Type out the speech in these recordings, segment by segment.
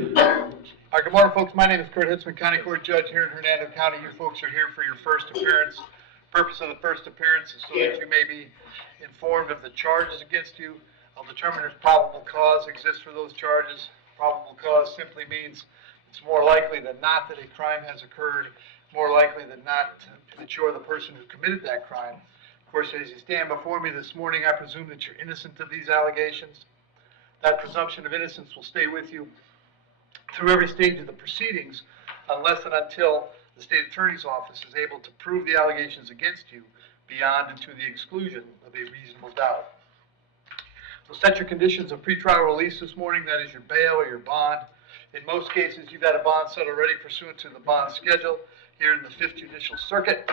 All right, good morning, folks. My name is Hitzemann, County Court Judge here in Hernando County. You folks are here for your first appearance. Purpose of the first appearance is so that you may be informed of the charges against you. I'll determine if probable cause exists for those charges. Probable cause simply means it's more likely than not that a crime has occurred, more likely than not that you're the person who committed that crime. Of course, as you stand before me this morning, I presume that you're innocent of these allegations. That presumption of innocence will stay with you through every stage of the proceedings, unless and until the state attorney's office is able to prove the allegations against you beyond and to the exclusion of a reasonable doubt. So set your conditions of pretrial release this morning, that is your bail or your bond. In most cases, you've had a bond set already pursuant to the bond schedule here in the 5th Judicial Circuit.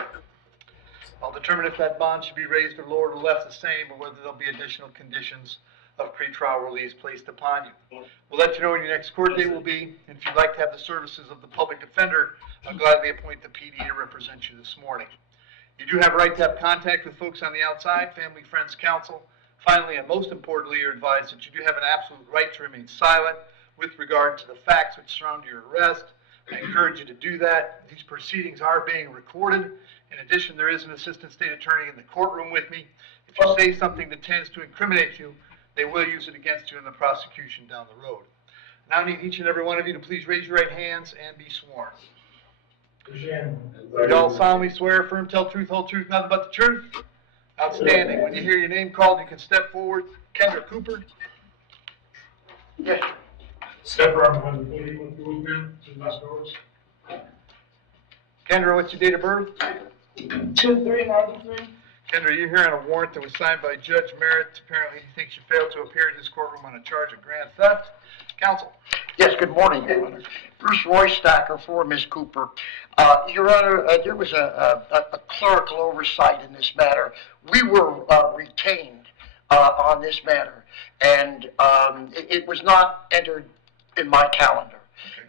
I'll determine if that bond should be raised or lowered or left the same, or whether there'll be additional conditions of pretrial release placed upon you. We'll let you know when your next court date will be, and if you'd like to have the services of the public defender, I'll gladly appoint the PD to represent you this morning. You do have a right to have contact with folks on the outside, family, friends, counsel. Finally, and most importantly, you're advised that you do have an absolute right to remain silent with regard to the facts which surround your arrest. I encourage you to do that. These proceedings are being recorded. In addition, there is an assistant state attorney in the courtroom with me. If you say something that tends to incriminate you, they will use it against you in the prosecution down the road. Now I need each and every one of you to please raise your right hands and be sworn. You all solemnly swear, affirm, tell truth, whole truth, nothing but the truth? Outstanding. When you hear your name called, you can step forward. Kendra Cooper. Yes. Step around behind the podium with Goodman to the last doors. Kendra, what's your date of birth? 2/3/93. Kendra, you're here on a warrant that was signed by Judge Merritt. Apparently, he thinks you failed to appear in this courtroom on a charge of grand theft. Counsel. Yes, good morning, Your Honor. Bruce Roystacker for Ms. Cooper. Your Honor, there was a clerical oversight in this matter. We were retained on this matter, and it was not entered in my calendar.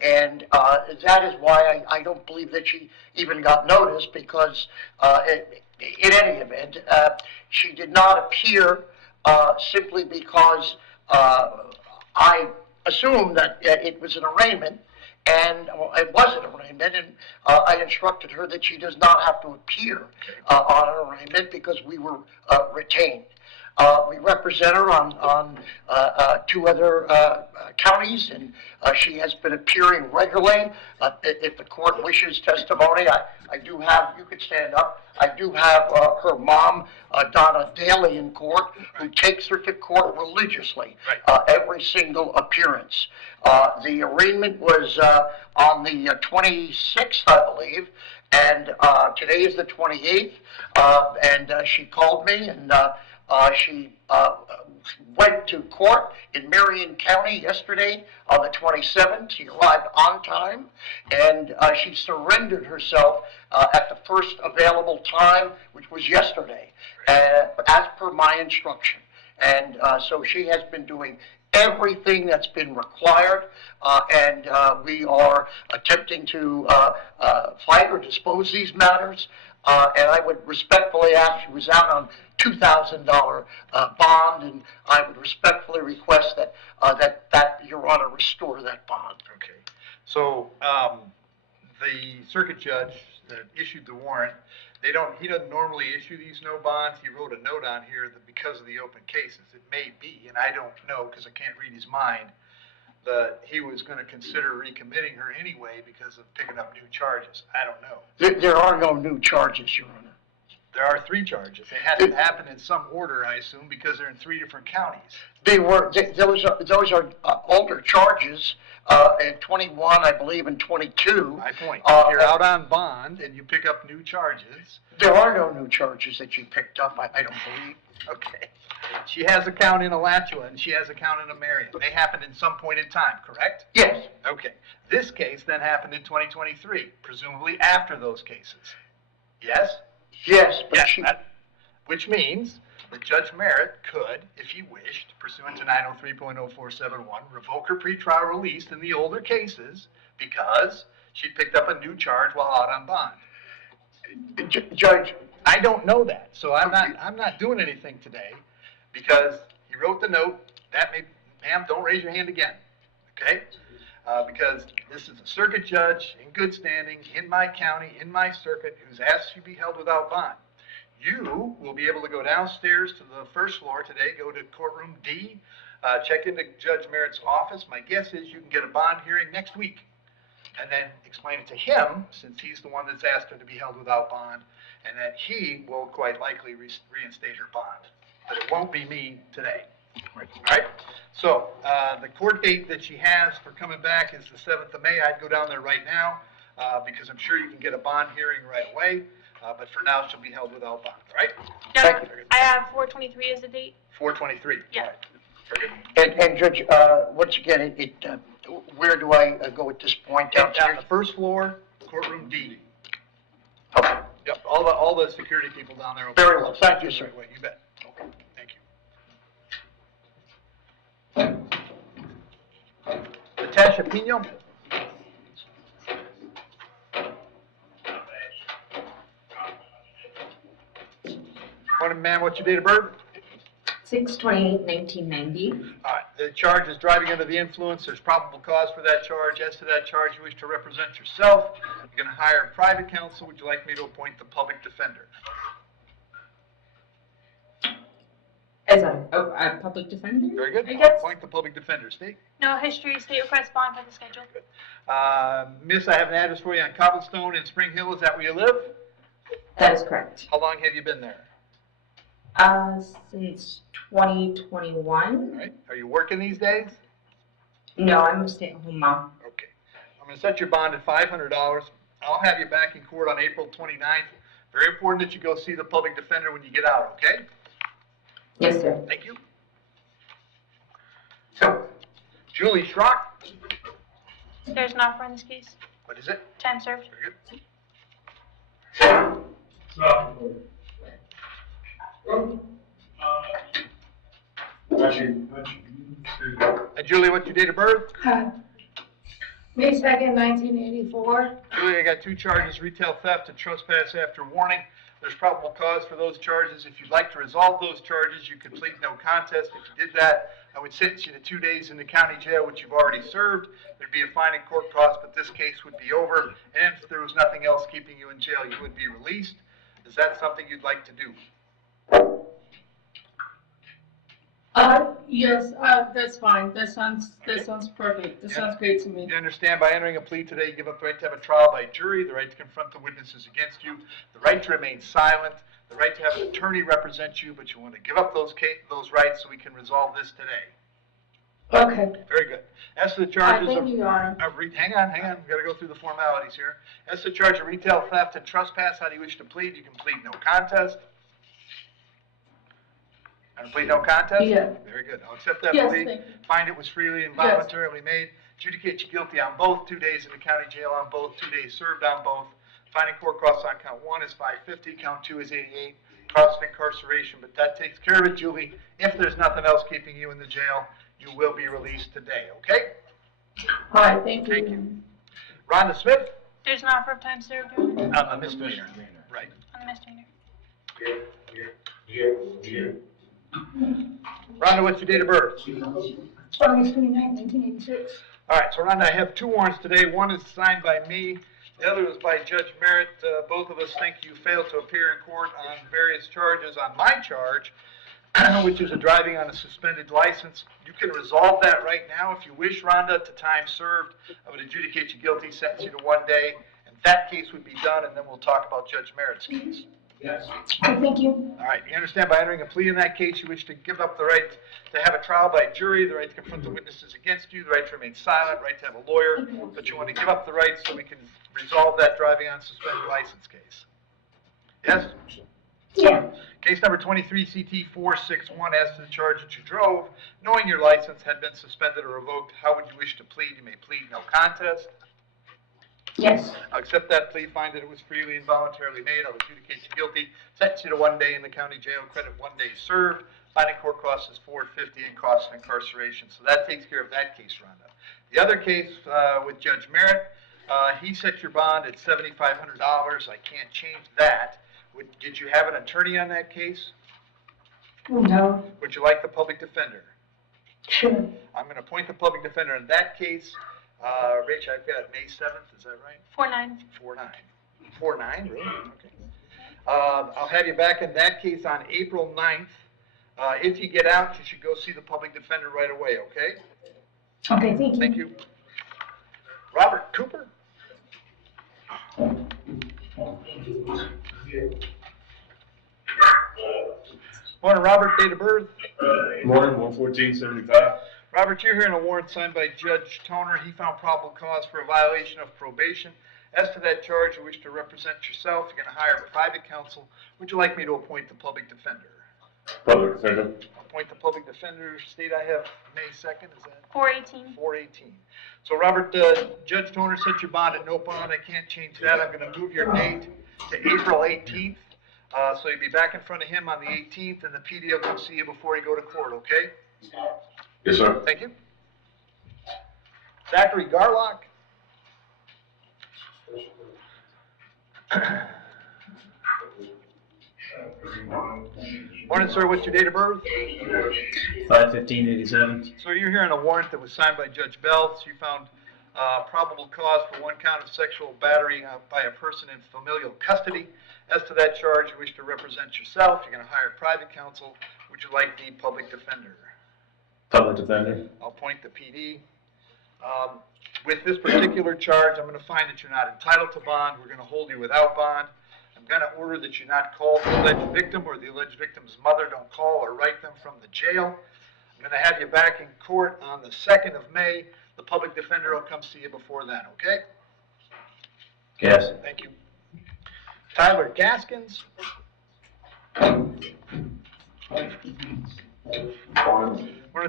And that is why I don't believe that she even got notice, because in any event, she did not appear simply because I assumed that it was an arraignment, and it was an arraignment, and I instructed her that she does not have to appear on an arraignment because we were retained. We represent her on 2 other counties, and she has been appearing regularly. If the court wishes testimony, I do have, you could stand up, I do have her mom, Donna Daly, in court, who takes her to court religiously, every single appearance. The arraignment was on the 26th, I believe, and today is the 28th, and she called me, and she went to court in Marion County yesterday on the 27th. She arrived on time, and she surrendered herself at the first available time, which was yesterday, as per my instruction. And so she has been doing everything that's been required, and we are attempting to fight or dispose these matters. And I would respectfully ask, she was out on $2,000 bond, and I would respectfully request that that Your Honor restore that bond. Okay. So the circuit judge that issued the warrant, he doesn't normally issue these no bonds. He wrote a note on here that because of the open cases, it may be, and I don't know because I can't read his mind, that he was going to consider recommitting her anyway because of picking up new charges. I don't know. There are no new charges, Your Honor. There are 3 charges. They had to happen in some order, I assume, because they're in 3 different counties. Those are older charges, at 21, I believe, and 22. My point. You're out on bond and you pick up new charges. There are no new charges that you picked up, I don't believe. Okay. She has a count in Alachua and she has a count in Marion. They happened in some point in time, correct? Yes. Okay. This case then happened in 2023, presumably after those cases. Yes? Yes, but which means that Judge Merritt could, if he wished, pursuant to 903.0471, revoke her pretrial release in the older cases because she picked up a new charge while out on bond. Judge, I don't know that, so I'm not doing anything today because he wrote the note. That may, ma'am, don't raise your hand again. Okay? because this is a circuit judge in good standing in my county, in my circuit, who's asked you be held without bond. You will be able to go downstairs to the first floor today, go to courtroom D, check into Judge Merritt's office. My guess is you can get a bond hearing next week, and then explain it to him, since he's the one that's asked her to be held without bond, and that he will quite likely reinstate her bond. But it won't be me today. All right? So the court date that she has for coming back is the 7th of May. I'd go down there right now because I'm sure you can get a bond hearing right away. But for now, she'll be held without bond, all right? Yeah, I have 4/23 as the date. 4/23. Yeah. All right. Very good. And Judge, once again, where do I go at this point? On Downstairs? the first floor, courtroom D. Okay. Yep, all the security people down there. Very well. Thank you, sir. Right away. You bet. Okay, thank you. Natasha Pino. Morning, ma'am. What's your date of birth? 6/28/1990. All right. The charge is driving under the influence. There's probable cause for that charge. As to that charge, you wish to represent yourself. You're going to hire a private counsel. Would you like me to appoint the public defender? As a public defender? Very good. I guess- Appoint the public defender. State. No history, state request bond for the schedule. Miss, I have an address for you on Cobblestone in Spring Hill. Is that where you live? That is correct. How long have you been there? Since 2021. All right. Are you working these days? No, I'm a stay-at-home mom. Okay. I'm going to set your bond at $500. I'll have you back in court on April 29th. Very important that you go see the public defender when you get out, okay? Yes, sir. Thank you. So, Julie Schrock. There's an offer in this case. What is it? Time served. Very good. Stop. Julie, what's your date of birth? May 2nd, 1984. Julie, I got 2 charges, retail theft and trespass after warning. There's probable cause for those charges. If you'd like to resolve those charges, you could plead no contest. If you did that, I would sentence you to 2 days in the county jail, which you've already served. There'd be a fine and court cost, but this case would be over. And if there was nothing else keeping you in jail, you would be released. Is that something you'd like to do? Yes, that's fine. That sounds perfect. That sounds great to me. You understand by entering a plea today, you give up the right to have a trial by jury, the right to confront the witnesses against you, the right to remain silent, the right to have an attorney represent you, but you want to give up those rights so we can resolve this today. Okay. Very good. As to the charges Thank you, Your Honor. hang on. We've got to go through the formalities here. As to the charge of retail theft and trespass, how do you wish to plead? You can plead no contest. And plead no contest? Yeah. Very good. I'll accept that Yes, plea. thank you. Find it was freely and voluntarily made. Adjudicate you guilty on both, 2 days in the county jail on both, 2 days served on both. Finding court costs on count 1 is $550, count 2 is $88. Cost of incarceration, but that takes care of it, Julie. If there's nothing else keeping you in the jail, you will be released today, okay? All right, thank you. Thank you. Ronda Smith? There's an offer of time served, Your Honor, A misdemeanor. Right. on the misdemeanor. Rhonda, what's your date of birth? August 29, 1986. All right, so Rhonda, I have 2 warrants today. One is signed by me. The other is by Judge Merritt. Both of us think you failed to appear in court on various charges. On my charge, which is a driving on a suspended license, you can resolve that right now if you wish, Rhonda, to time served. I would adjudicate you guilty, sentence you to 1 day, and that case would be done, and then we'll talk about Judge Merritt's case. Yes. Thank you. All right, you understand by entering a plea in that case, you wish to give up the right to have a trial by jury, the right to confront the witnesses against you, the right to remain silent, right to have a lawyer, but you want to give up the rights so we can resolve that driving on suspended license case. Yes? Yeah. Case number 23CT461, as to the charge that you drove, knowing your license had been suspended or revoked, how would you wish to plead? You may plead no contest. Yes. I'll accept that plea, find that it was freely and voluntarily made. I'll adjudicate you guilty, sentence you to 1 day in the county jail, credit 1 day served. Finding court costs is $450 and cost of incarceration. So that takes care of that case, Rhonda. The other case with Judge Merritt, he set your bond at $7,500. I can't change that. Did you have an attorney on that case? No. Would you like the public defender? Sure. I'm going to appoint the public defender in that case. Rich, I've got May 7th, is that right? 4-9. 4-9. 4-9, really? Okay. I'll have you back in that case on April 9th. If you get out, you should go see the public defender right away, okay? Okay, thank you. Thank you. Robert Cooper? Morning, Robert, date of birth? Morning, 1/14/75. Robert, you're hearing a warrant signed by Judge Toner. He found probable cause for a violation of probation. As to that charge, you wish to represent yourself. You're going to hire private counsel. Would you like me to appoint the public defender? Public defender. Appoint the public defender. State I have May 2nd, is that? 4-18. 4/18. So Robert, Judge Toner set your bond at no bond. I can't change that. I'm going to move your date to April 18th. So you'll be back in front of him on the 18th, and the PD will come see you before you go to court, okay? Yes, sir. Thank you. Zachary Garlock? Morning, sir. What's your date of birth? 5/15/87. So you're hearing a warrant that was signed by Judge Bell. You found probable cause for one count of sexual battery by a person in familial custody. As to that charge, you wish to represent yourself. You're going to hire private counsel. Would you like the public defender? Public defender. I'll point the PD. With this particular charge, I'm going to find that you're not entitled to bond. We're going to hold you without bond. I'm going to order that you not call the alleged victim or the alleged victim's mother. Don't call or write them from the jail. I'm going to have you back in court on the 2nd of May. The public defender will come see you before then, okay? Yes. Thank you. Tyler Gaskins? Morning,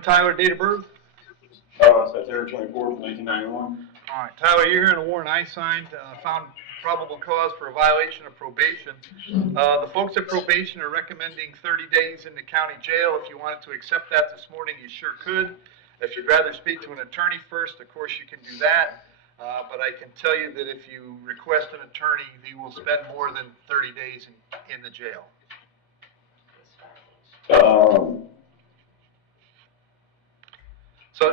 Tyler. Date of birth? September 24th, 1991. All right, Tyler, you're hearing a warrant I signed, found probable cause for a violation of probation. The folks at probation are recommending 30 days in the county jail. If you wanted to accept that this morning, you sure could. If you'd rather speak to an attorney first, of course you can do that. But I can tell you that if you request an attorney, you will spend more than 30 days in the jail.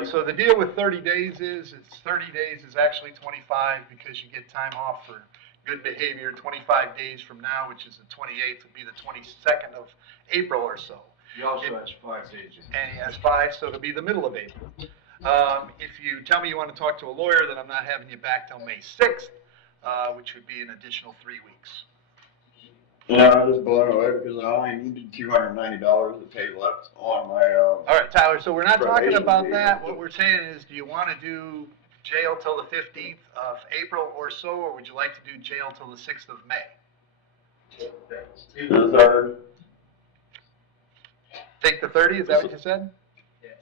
So the deal with 30 days is, 30 days is actually 25 because you get time off for good behavior. 25 days from now, which is the 28th, would be the 22nd of April or so. He also has 5 days. And he has 5, so it'll be the middle of April. If you tell me you want to talk to a lawyer, then I'm not having you back till May 6th, which would be an additional 3 weeks. Yeah, I'm just blown away because I only needed $290 to pay left on my, All right, Tyler, so we're not talking probation about period. that. What we're saying is, do you want to do jail till the 15th of April or so, or would you like to do jail till the 6th of May? the third. Take the 30, is that what you said?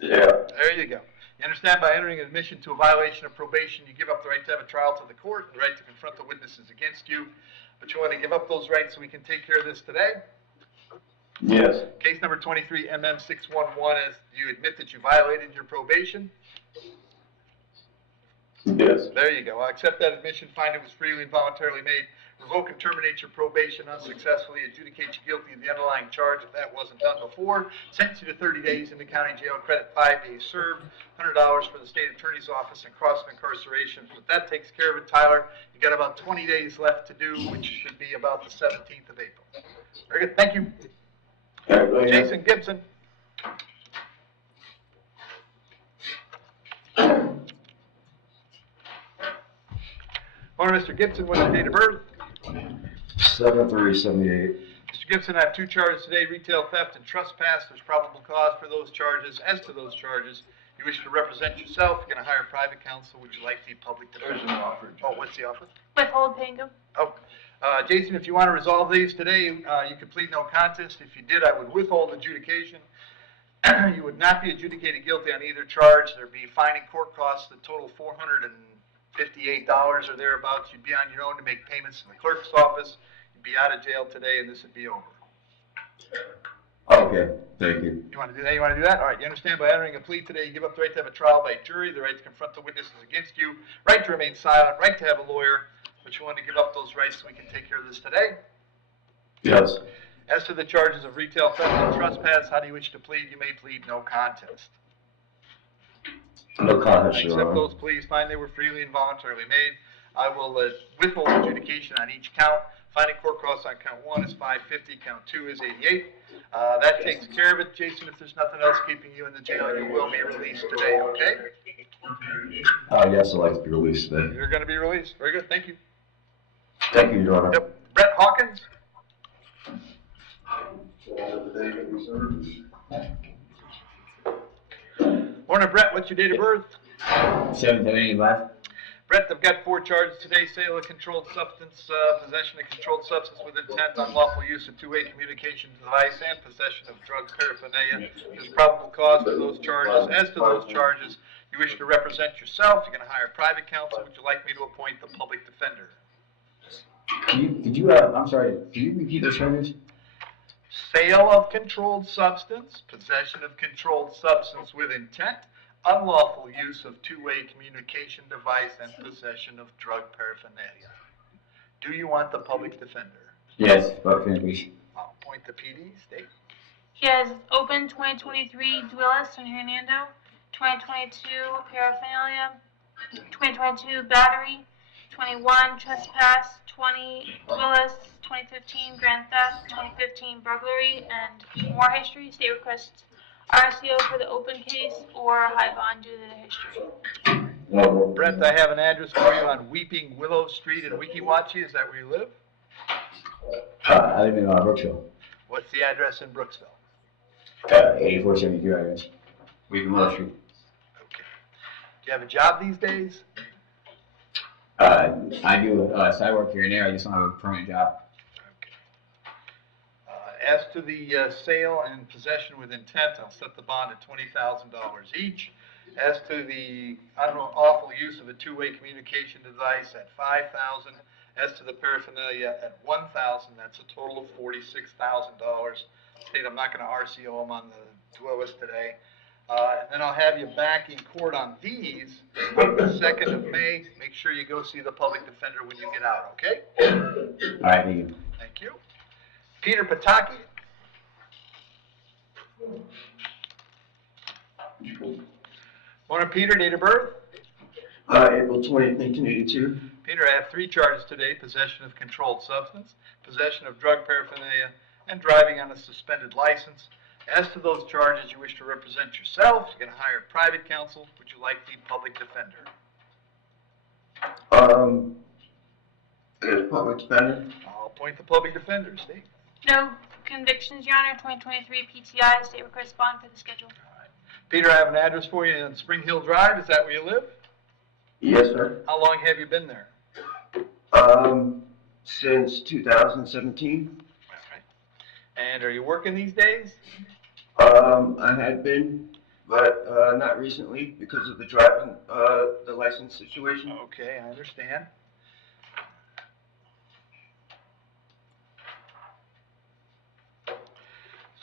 Yeah. There you go. You understand, by entering an admission to a violation of probation, you give up the right to have a trial to the court, the right to confront the witnesses against you. But you want to give up those rights so we can take care of this today? Yes. Case number 23, MM611, as you admit that you violated your probation? Yes. There you go. I'll accept that admission, find it was freely and voluntarily made, revoke and terminate your probation unsuccessfully, adjudicate you guilty of the underlying charge if that wasn't done before, sentence you to 30 days in the county jail, credit 5 days served, $100 for the state attorney's office and cross of incarceration. But that takes care of it, Tyler. You got about 20 days left to do, which should be about the 17th of April. Very good. Thank you. Jason Gibson. Morning, Mr. Gibson. What's your date of birth? 7/3/78. Mr. Gibson, I have 2 charges today, retail theft and trespass. There's probable cause for those charges. As to those charges, you wish to represent yourself. You're going to hire private counsel. Would you like the public defender? There's an offer. Oh, what's the offer? Withhold paying. Oh, Jason, if you want to resolve these today, you could plead no contest. If you did, I would withhold adjudication. You would not be adjudicated guilty on either charge. There'd be fine and court costs that total $458 or thereabouts. You'd be on your own to make payments to the clerk's office. You'd be out of jail today, and this would be over. Okay, thank you. You want to do that? You want to do that? All right. You understand, by entering a plea today, you give up the right to have a trial by jury, the right to confront the witnesses against you, right to remain silent, right to have a lawyer, but you want to give up those rights so we can take care of this today. Yes. As to the charges of retail theft and trespass, how do you wish to plead? You may plead no contest. No comments, I Your accept Honor. those pleas, find they were freely and voluntarily made. I will withhold adjudication on each count. Finding court costs on count 1 is $550, count 2 is $88. That takes care of it. Jason, if there's nothing else keeping you in the jail, you will be released today, okay? Yes, I'd like to be released today. You're gonna be released. Very good, thank you. Thank you, Your Honor. Yep. Brent Hawkins? Morning, Brett. What's your date of birth? 7/7/85. Brett, I've got 4 charges today: sale of controlled substance, possession of controlled substance with intent, unlawful use of two-way communication device, and possession of drug paraphernalia. There's probable cause for those charges. As to those charges, you wish to represent yourself. You're going to hire private counsel. Would you like me to appoint the public defender? I'm sorry, can you repeat those charges? Sale of controlled substance, possession of controlled substance with intent, unlawful use of two-way communication device, and possession of drug paraphernalia. Do you want the public defender? Yes, please. I'll appoint the PD. State. He has open 2023 Duelis in Hernando, 2022 paraphernalia, 2022 battery, 21 trespass, 20 Duelis, 2015 grand theft, 2015 burglary, and more history. State requests RCO for the open case or high bond due to the history. Brent, I have an address for you on Weeping Willow Street in Weeki-Wachee. Is that where you live? I live in Brooksville. What's the address in Brooksville? 8472, I guess. Weeping Willow Street. Okay. Do you have a job these days? I do side work here and there. I just don't have a permanent job. As to the sale and possession with intent, I'll set the bond at $20,000 each. As to the unlawful use of a two-way communication device at $5,000. As to the paraphernalia at $1,000, that's a total of $46,000. State, I'm not going to RCO them on the Duelis today. And then I'll have you back in court on these on the 2nd of May. Make sure you go see the public defender when you get out, okay? All right, thank you. Thank you. Peter Paki. Morning, Peter. Date of birth? April 20th, 1982. Peter, I have 3 charges today: possession of controlled substance, possession of drug paraphernalia, and driving on a suspended license. As to those charges, you wish to represent yourself. You're going to hire private counsel. Would you like the public defender? There's public defender. I'll appoint the public defender. Steve. No convictions, Your Honor. 2023 PTI. State requests bond for the schedule. Peter, I have an address for you on Spring Hill Drive. Is that where you live? Yes, sir. How long have you been there? Since 2017. All right. And are you working these days? I had been, but not recently because of the driving, the license situation. Okay, I understand.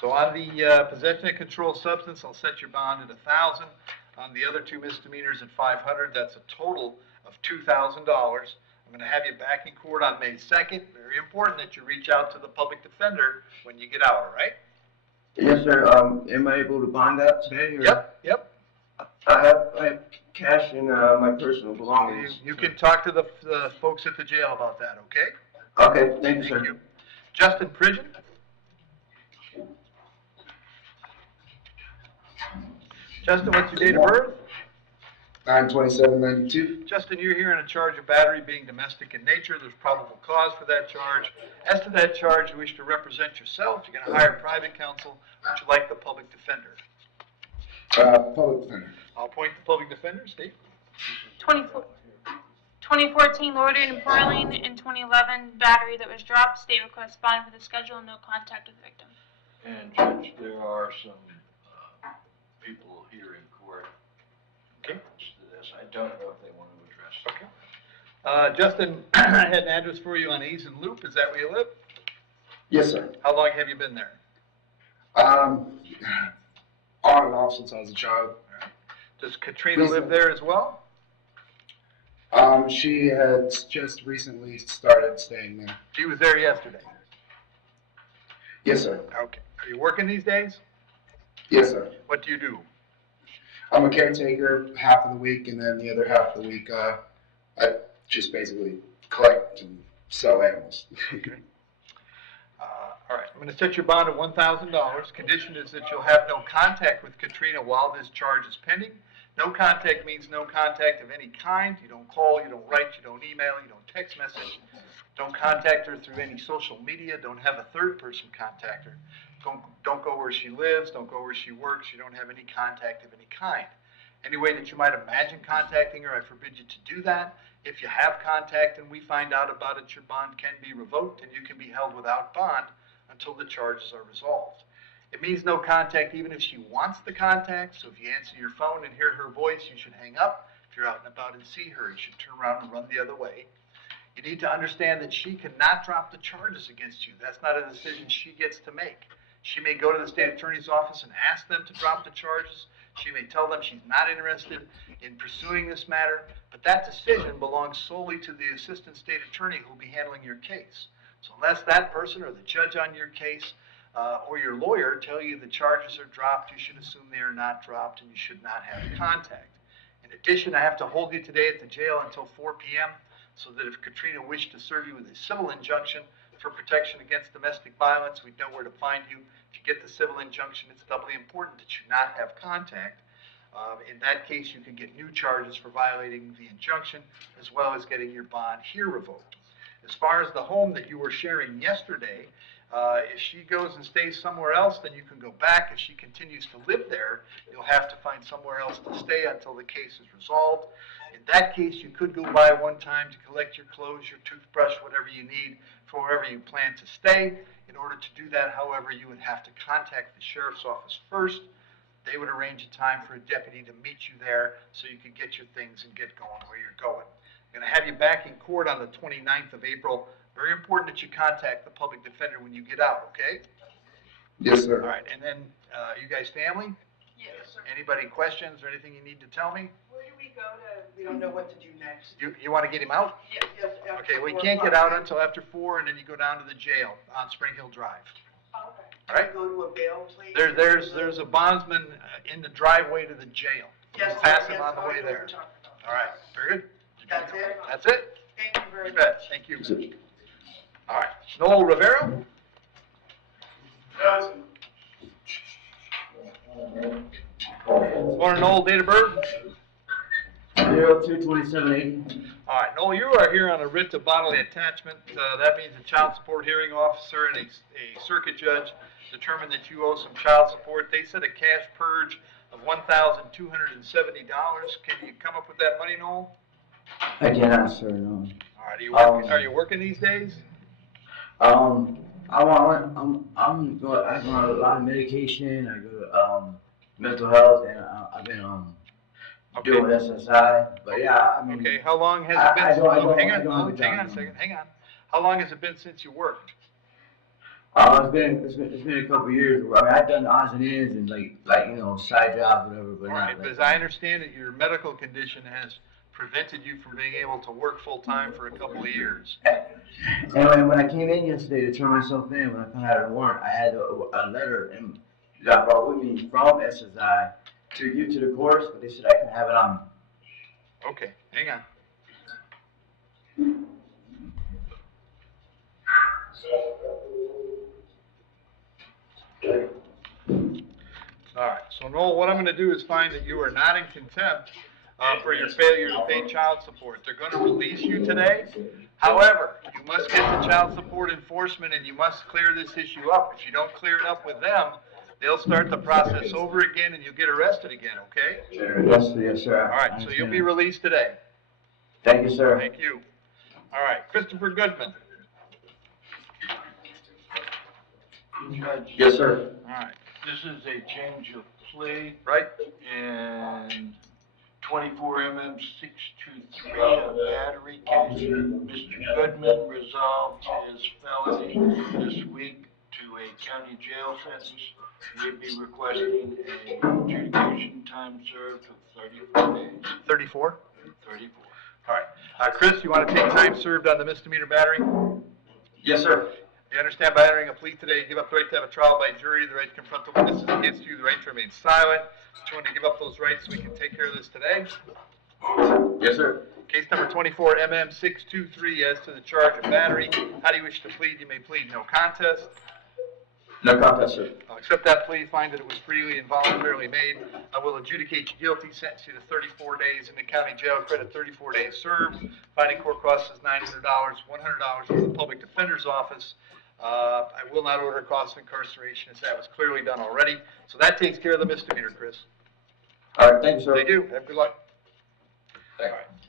So on the possession of controlled substance, I'll set your bond at $1,000. On the other 2 misdemeanors at $500. That's a total of $2,000. I'm going to have you back in court on May 2nd. Very important that you reach out to the public defender when you get out, all right? Yes, sir. Am I able to bond that today? Or? Yep. I have cash in my personal belongings. You can talk to the folks at the jail about that, okay? Okay, thank you, sir. Thank you. Justin Pridgen. Justin, what's your date of birth? 9/27/92. Justin, you're here on a charge of battery being domestic in nature. There's probable cause for that charge. As to that charge, you wish to represent yourself. You're going to hire private counsel. Would you like the public defender? Public defender. I'll appoint the public defender. Steve. 2014 loitering and purling, and 2011 battery that was dropped. State requests bond for the schedule and no contact with the victim. And Judge, there are some people here in court. Okay. To this, I don't know if they want to address it. Okay. Justin, I had an address for you on Ease and Loop. Is that where you live? Yes, sir. How long have you been there? On and off since I was a child. Does Katrina live there as well? She had just recently started staying there. She was there yesterday. Yes, sir. Okay. Are you working these days? Yes, sir. What do you do? I'm a caretaker half of the week, and then the other half of the week, I just basically collect and sell animals. All right, I'm gonna set your bond at $1,000. Condition is that you'll have no contact with Katrina while this charge is pending. No contact means no contact of any kind. You don't call, you don't write, you don't email, you don't text message. Don't contact her through any social media. Don't have a third person contact her. Don't go where she lives. Don't go where she works. You don't have any contact of any kind. Any way that you might imagine contacting her, I forbid you to do that. If you have contact and we find out about it, your bond can be revoked and you can be held without bond until the charges are resolved. It means no contact even if she wants the contact. So if you answer your phone and hear her voice, you should hang up. If you're out and about and see her, you should turn around and run the other way. You need to understand that she cannot drop the charges against you. That's not a decision she gets to make. She may go to the state attorney's office and ask them to drop the charges. She may tell them she's not interested in pursuing this matter, but that decision belongs solely to the assistant state attorney who will be handling your case. So unless that person or the judge on your case or your lawyer tell you the charges are dropped, you should assume they are not dropped and you should not have contact. In addition, I have to hold you today at the jail until 4 p.m. so that if Katrina wished to serve you with a civil injunction for protection against domestic violence, we'd know where to find you. If you get the civil injunction, it's doubly important that you not have contact. In that case, you can get new charges for violating the injunction as well as getting your bond here revoked. As far as the home that you were sharing yesterday, if she goes and stays somewhere else, then you can go back. If she continues to live there, you'll have to find somewhere else to stay until the case is resolved. In that case, you could go by one time to collect your clothes, your toothbrush, whatever you need for wherever you plan to stay. In order to do that, however, you would have to contact the sheriff's office first. They would arrange a time for a deputy to meet you there so you could get your things and get going where you're going. I'm going to have you back in court on the 29th of April. Very important that you contact the public defender when you get out, okay? Yes, sir. All right, and then you guys family? Yes, sir. Anybody questions or anything you need to tell me? Where do we go to? We don't know what to do next. You want to get him out? Yes, yes. Okay, well, you can't get out until after 4, and then you go down to the jail on Spring Hill Drive. Okay. All right? Go to a bail place? There's a bondsman in the driveway to the jail. Yes, Just pass sir, him yes, on the I way know what there. you're talking about. All right, very good. That's it? That's it? Thank you very You much. bet, thank you. All right, Noe Rivero? Want an old date of birth? 02/27/80. All right, Noel, you are here on a writ of bodily attachment. That means a child support hearing officer and a circuit judge determined that you owe some child support. They set a cash purge of $1,270. Can you come up with that money, Noel? I cannot, sir, no. All right, are you working these days? I'm going on a lot of medication. I go to mental health, and I've been doing SSI. But yeah, I mean. Okay, how long has it been? Hang on a job. second, hang on. How long has it been since you worked? It's been a couple of years. I mean, I've done odds and ends and like side jobs, whatever. But All right, but as I understand it, your medical condition has prevented you from being able to work full time for a couple of years. And when I came in yesterday to turn myself in, when I found out a warrant, I had a letter that I brought with me from SSI to give to the courts, but they said I could have it on me. Okay, hang on. All right, so Noel, what I'm going to do is find that you are not in contempt for your failure to pay child support. They're going to release you today. However, you must get the child support enforcement and you must clear this issue up. If you don't clear it up with them, they'll start the process over again and you'll get arrested again, okay? Yes, sir. All right, so you'll be released today. Thank you, sir. Thank you. All right, Christopher Goodman. Judge, Yes, sir. All right, this is a change of plea right? and 24 MM 623, a battery case. Mr. Goodman resolved his felony this week to a county jail sentence. We'd be requesting a adjudication time served of 34 days. 34? 34. All right. Chris, you want to take time served on the misdemeanor battery? Yes, sir. You understand by entering a plea today, you give up the right to have a trial by jury, the right to confront the witnesses against you, the right to remain silent. But you want to give up those rights so we can take care of this today? Yes, sir. Case number 24 MM623 as to the charge of battery. How do you wish to plead? You may plead no contest. No contest, sir. I'll accept that plea, find that it was freely and voluntarily made. I will adjudicate you guilty, sentence you to 34 days in the county jail, credit 34 days served. Finding court costs is $900, $100 from the public defender's office. I will not order cost of incarceration, as that was clearly done already. So that takes care of the misdemeanor, Chris. All right, thank you, sir. They do. Have good luck. Thank you.